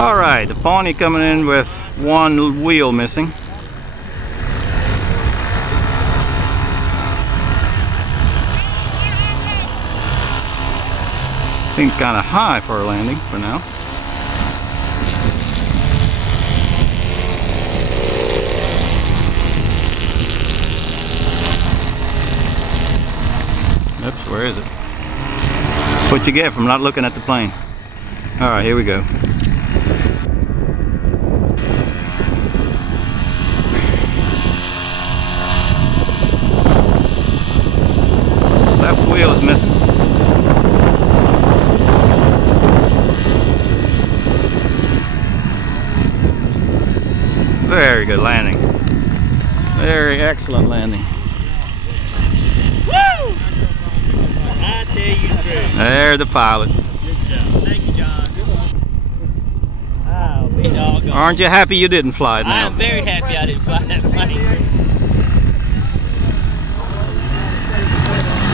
Alright, the Pawnee coming in with one wheel missing. Seems kind of high for a landing for now. Oops, where is it? What you get from not looking at the plane. Alright, here we go. Left wheel is missing. Very good landing. Very excellent landing. Woo! I tell you the truth. There's the pilot. Good job. Thank you, John. I'll be doggone. Aren't you happy you didn't fly it now? I am very happy I didn't fly that.